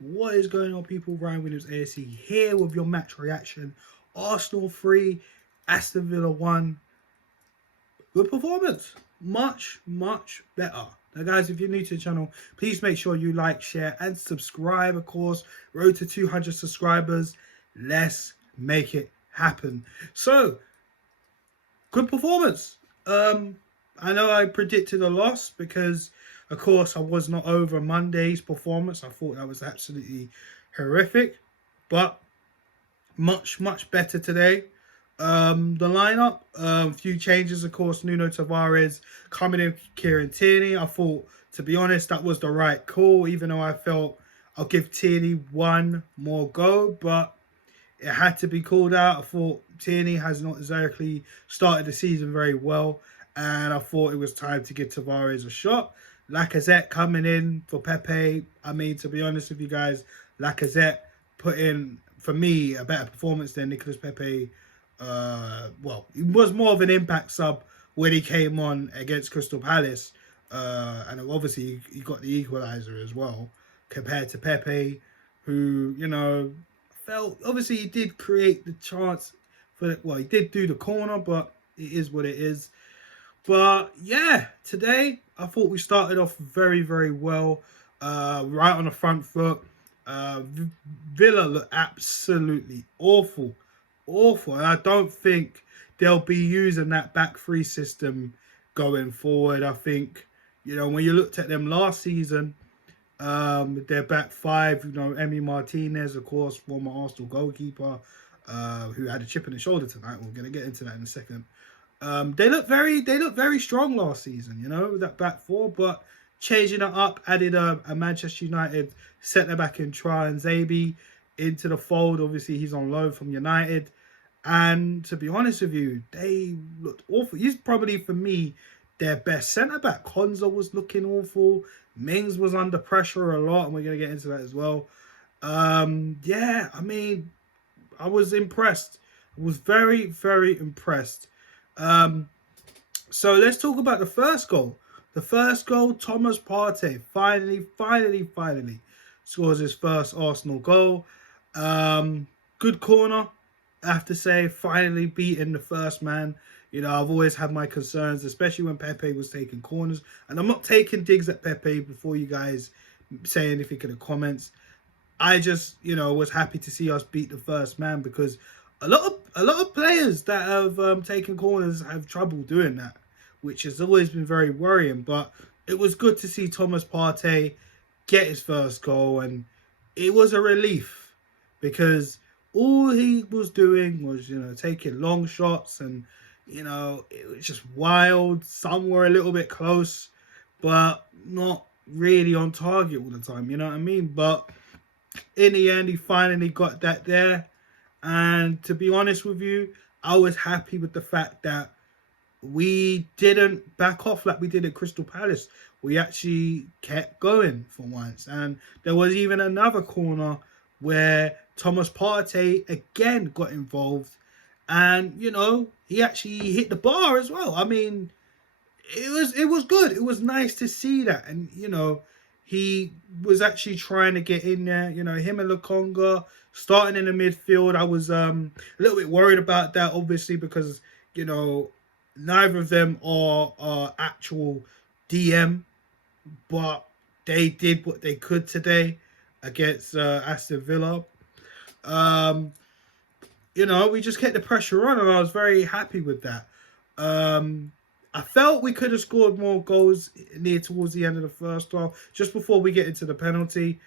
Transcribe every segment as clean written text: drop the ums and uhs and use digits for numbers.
What is going on, people? Ryan Williams ASC here with your match reaction. Arsenal 3, Aston Villa 1. Good performance. Much better. Now, guys, if you're new to the channel, please make sure you like, share, and subscribe, of course. Road to 200 subscribers. Let's make it happen. So, good performance. I know I predicted a loss because, of course, I was not over Monday's performance. I thought that was absolutely horrific, but much better today. The lineup, a few changes, of course. Nuno Tavares coming in, Kieran Tierney. I thought, to be honest, that was the right call, even though I felt I'll give Tierney one more go, but it had to be called out. I thought Tierney has not exactly started the season very well, and I thought it was time to give Tavares a shot. Lacazette coming in for Pepe. I mean, to be honest with you guys, Lacazette put in, for me, a better performance than Nicolas Pepe. Well, he was more of an impact sub when he came on against Crystal Palace. And obviously, he got the equaliser as well, compared to Pepe, who, you know, felt, obviously he did create the chance for it. Well, he did do the corner, but it is what it is. But yeah, today I thought we started off very well, right on the front foot. Villa looked absolutely awful, and I don't think they'll be using that back three system going forward. I think, you know, when you looked at them last season, their back five, you know, Emile Martinez, of course, former Arsenal goalkeeper, who had a chip in the shoulder tonight. We're going to get into that in a second. They look very strong last season, you know, that back four, but changing it up, added a Manchester United centre back in Tryon Zabi into the fold. Obviously, he's on loan from United, and to be honest with you, they looked awful. He's probably, for me, their best centre back. Konza was looking awful. Mings was under pressure a lot, and we're going to get into that as well. Yeah, I mean, I was impressed. I was very impressed. So let's talk about the first goal. The first goal, Thomas Partey finally scores his first Arsenal goal. Good corner, I have to say, finally beating the first man. You know, I've always had my concerns, especially when Pepe was taking corners. And I'm not taking digs at Pepe before you guys say anything in the comments. I just, you know, was happy to see us beat the first man, because a lot of players that have taken corners have trouble doing that, which has always been very worrying. But it was good to see Thomas Partey get his first goal, and it was a relief, because all he was doing was, you know, taking long shots, and, you know, it was just wild. Some were a little bit close, but not really on target all the time, you know what I mean? But in the end, he finally got that there. And to be honest with you, I was happy with the fact that we didn't back off like we did at Crystal Palace. We actually kept going for once. And there was even another corner where Thomas Partey again got involved. And, you know, he actually hit the bar as well. I mean, it was good. It was nice to see that. And, you know, he was actually trying to get in there. You know, him and Lokonga starting in the midfield. I was a little bit worried about that, obviously, because, you know, neither of them are actual DM, but they did what they could today against Aston Villa. You know, we just kept the pressure on, and I was very happy with that. I felt we could have scored more goals near towards the end of the first half, just before we get into the penalty.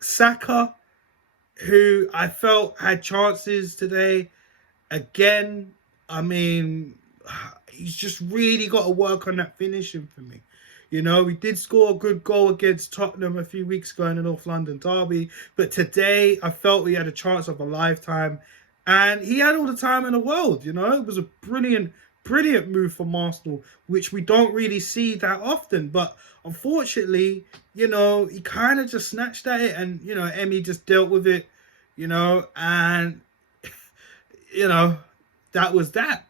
Saka, who I felt had chances today, again, I mean, he's just really got to work on that finishing for me. You know, we did score a good goal against Tottenham a few weeks ago in the North London derby, but today I felt we had a chance of a lifetime, and he had all the time in the world. You know, it was a brilliant move from Arsenal, which we don't really see that often. But unfortunately, you know, he kind of just snatched at it, and, you know, Emile just dealt with it, you know, and, you know, that was that.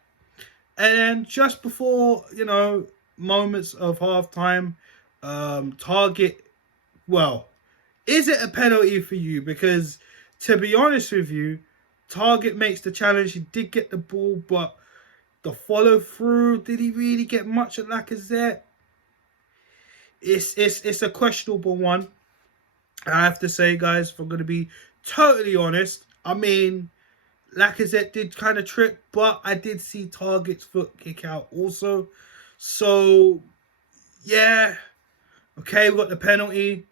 And then just before, you know, moments of half time, Target, well, Is it a penalty for you? Because, to be honest with you, Target makes the challenge. He did get the ball, but the follow through, did he really get much at Lacazette? It's a questionable one. I have to say, guys, if I'm going to be totally honest, I mean, Lacazette did kind of trip, but I did see Target's foot kick out also. So, yeah. Okay, we got the penalty.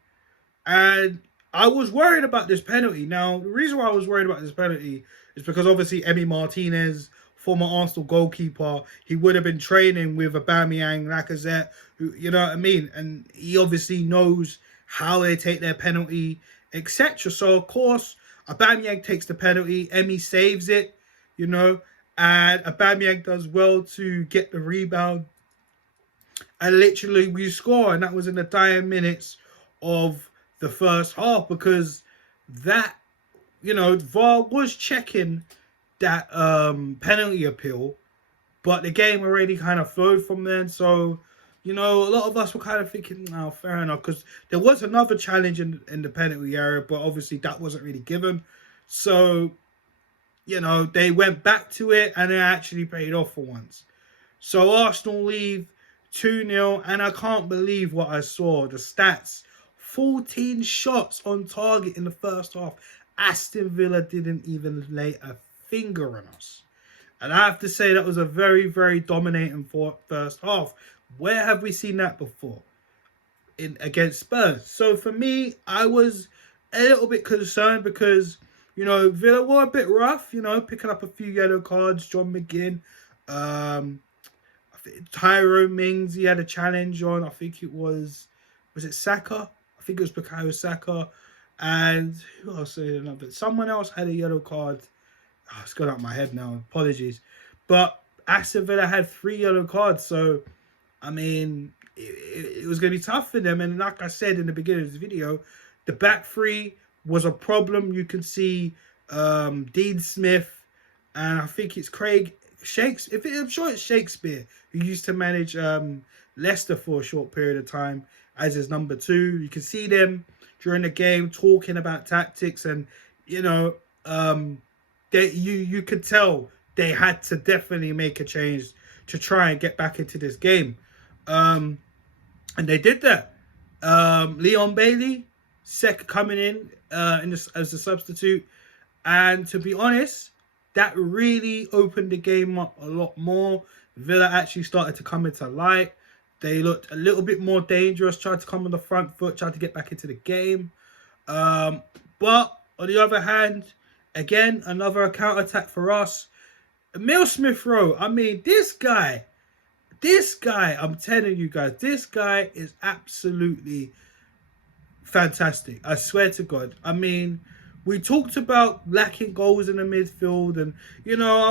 And I was worried about this penalty. Now, the reason why I was worried about this penalty is because obviously Emile Martinez, former Arsenal goalkeeper, he would have been training with Aubameyang, Lacazette, who, you know what I mean? And he obviously knows how they take their penalty, etc. So, of course, Aubameyang takes the penalty. Emile saves it, you know, and Aubameyang does well to get the rebound. And literally we score, and that was in the dying minutes of the first half, because that, you know, VAR was checking that penalty appeal, but the game already kind of flowed from then. So, you know, a lot of us were kind of thinking, oh, fair enough, because there was another challenge in the penalty area, but obviously that wasn't really given. So, you know, they went back to it, and it actually paid off for once. So Arsenal leave 2-0, and I can't believe what I saw. The stats: 14 shots on target in the first half. Aston Villa didn't even lay a finger on us. And I have to say that was a very, very dominating first half. Where have we seen that before? Against Spurs. So for me, I was a little bit concerned because, you know, Villa were a bit rough, you know, picking up a few yellow cards. John McGinn, Tyrone Mings, he had a challenge on, I think it was it Saka? I think it was Bukayo Saka. And who else? Someone else had a yellow card. Oh, it's gone out of my head now. Apologies. But Aston Villa had 3 yellow cards. So, I mean, it was going to be tough for them. And like I said in the beginning of the video, the back three was a problem. You can see Dean Smith, and I think it's Craig Shakespeare. I'm sure it's Shakespeare, who used to manage Leicester for a short period of time as his number 2. You can see them during the game talking about tactics, and you know, you could tell they had to definitely make a change to try and get back into this game, and they did that. Leon Bailey, coming in as a substitute, and to be honest, that really opened the game up a lot more. Villa actually started to come into light. They looked a little bit more dangerous, tried to come on the front foot, tried to get back into the game. But on the other hand, again, another counter-attack for us. Emile Smith-Rowe, I mean, this guy, I'm telling you guys, this guy is absolutely fantastic. I swear to God. I mean, we talked about lacking goals in the midfield, and you know,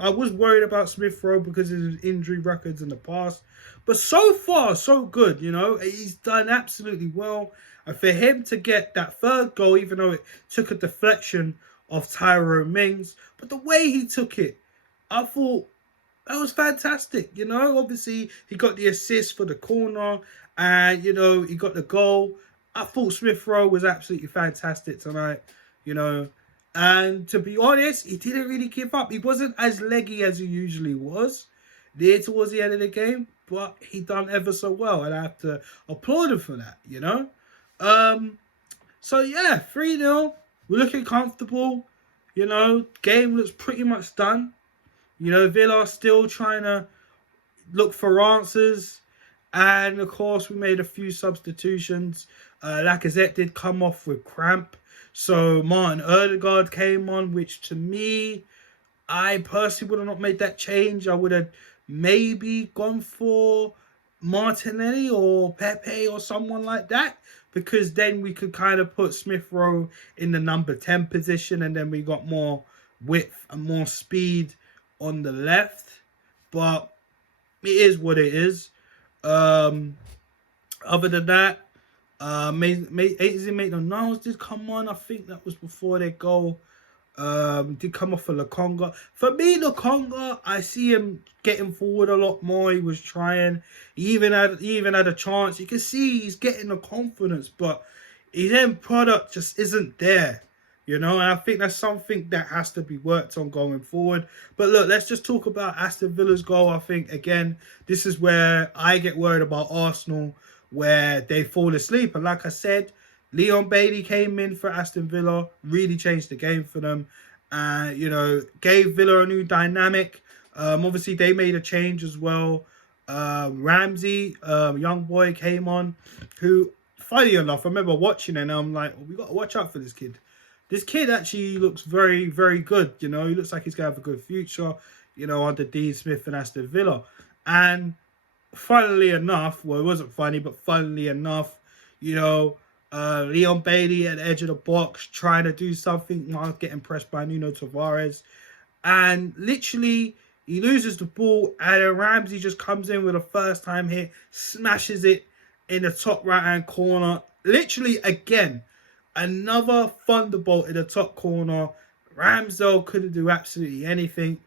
I was worried about Smith-Rowe because of his injury records in the past. But so far, so good. You know, he's done absolutely well. And for him to get that third goal, even though it took a deflection of Tyrone Mings, but the way he took it, I thought that was fantastic. You know, obviously he got the assist for the corner, and you know, he got the goal. I thought Smith-Rowe was absolutely fantastic tonight. You know, and to be honest, he didn't really give up. He wasn't as leggy as he usually was near towards the end of the game, but he done ever so well, and I have to applaud him for that, you know. So yeah, 3-0. We're looking comfortable. You know, game looks pretty much done. You know, Villa are still trying to look for answers, and of course we made a few substitutions. Lacazette did come off with cramp. So Martin Odegaard came on, which to me, I personally would have not made that change. I would have maybe gone for Martinelli or Pepe or someone like that, because then we could kind of put Smith-Rowe in the number 10 position, and then we got more width and more speed on the left. But it is what it is. Other than that, Maitland-Niles did come on. I think that was before their goal. Did come off for Lokonga. For me, Lokonga, I see him getting forward a lot more. He was trying. He even had a chance. You can see he's getting the confidence, but his end product just isn't there. You know, and I think that's something that has to be worked on going forward. But look, let's just talk about Aston Villa's goal. I think, again, this is where I get worried about Arsenal, where they fall asleep. And like I said, Leon Bailey came in for Aston Villa, really changed the game for them. You know, gave Villa a new dynamic. Obviously, they made a change as well. Ramsey, young boy, came on, who, funny enough, I remember watching it and I'm like, well, we got to watch out for this kid. This kid actually looks very, very good. You know, he looks like he's going to have a good future, you know, under Dean Smith and Aston Villa. And funnily enough, well, it wasn't funny, but funnily enough, you know, Leon Bailey at the edge of the box trying to do something, might get impressed by Nuno Tavares. And literally, he loses the ball, and then Ramsey just comes in with a first-time hit, smashes it in the top right-hand corner. Literally, again, another thunderbolt in the top corner. Ramsdale couldn't do absolutely anything.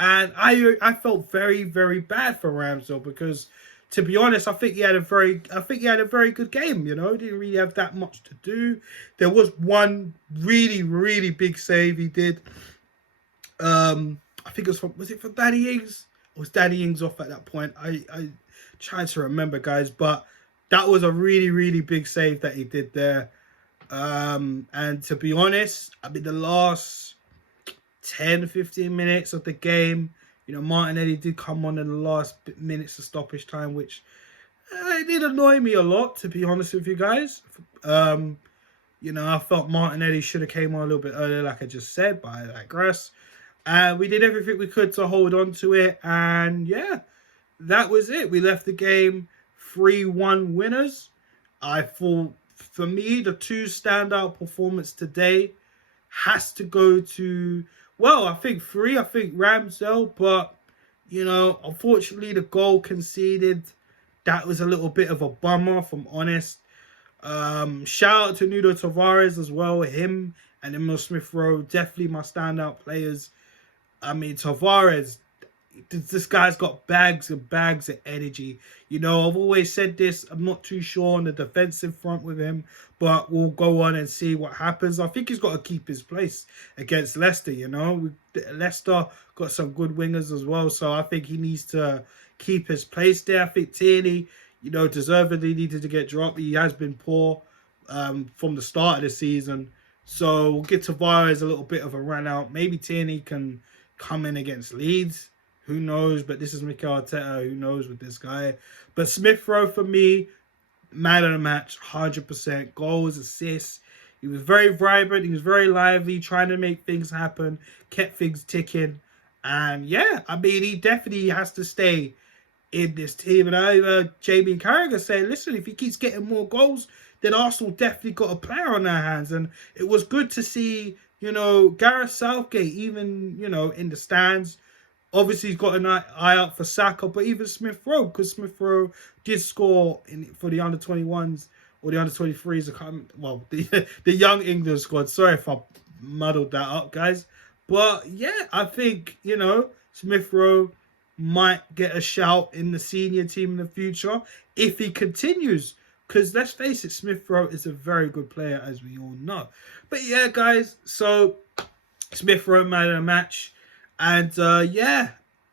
And I felt very, very bad for Ramsdale because, to be honest, I think he had a very good game. You know, he didn't really have that much to do. There was one really, really big save he did. I think it was it for Danny Ings? Or was Danny Ings off at that point? I trying to remember, guys, but that was a really, really big save that he did there. And to be honest, I mean, the last 10-15 minutes of the game, you know, Martinelli did come on in the last minutes of stoppage time, which it did annoy me a lot, to be honest with you guys. You know, I felt Martinelli should have came on a little bit earlier, like I just said, but I digress. And we did everything we could to hold on to it. And yeah, that was it. We left the game 3-1 winners. I thought, for me, the two standout performance today has to go to, well, I think Ramsdale, but, you know, unfortunately the goal conceded, that was a little bit of a bummer, if I'm honest. Shout out to Nuno Tavares as well, him and Emile Smith-Rowe, definitely my standout players. I mean, Tavares, this guy's got bags and bags of energy. You know, I've always said this. I'm not too sure on the defensive front with him, but we'll go on and see what happens. I think he's got to keep his place against Leicester, you know. Leicester got some good wingers as well, so I think he needs to keep his place there. I think Tierney, you know, deservedly needed to get dropped. He has been poor from the start of the season. So we'll give Tavares a little bit of a run out. Maybe Tierney can come in against Leeds. Who knows? But this is Mikel Arteta. Who knows with this guy? But Smith-Rowe, for me, man of the match, 100%. Goals, assists. He was very vibrant. He was very lively, trying to make things happen. Kept things ticking. And yeah, I mean, he definitely has to stay in this team. And I heard Jamie Carragher say, listen, if he keeps getting more goals, then Arsenal definitely got a player on their hands. And it was good to see, you know, Gareth Southgate, even, you know, in the stands. Obviously, he's got an eye out for Saka, but even Smith-Rowe, because Smith-Rowe did score for the under-21s or the under-23s. Well, the young England squad. Sorry if I muddled that up, guys. But yeah, I think, you know, Smith-Rowe might get a shout in the senior team in the future if he continues. Because let's face it, Smith-Rowe is a very good player, as we all know. But yeah, guys, so Smith-Rowe man of the match. And yeah,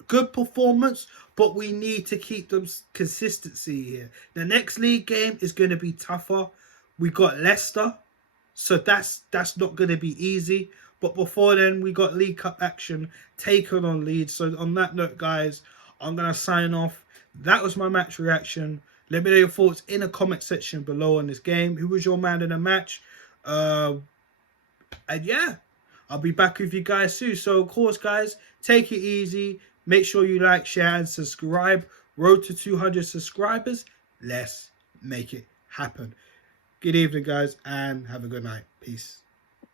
good performance, but we need to keep them consistency here. The next league game is going to be tougher. We got Leicester, so that's not going to be easy. But before then, we got League Cup action taken on Leeds. So on that note, guys, I'm going to sign off. That was my match reaction. Let me know your thoughts in the comment section below on this game. Who was your man in the match? And yeah, I'll be back with you guys soon. So, of course, guys, take it easy. Make sure you like, share, and subscribe. Road to 200 subscribers. Let's make it happen. Good evening, guys, and have a good night. Peace.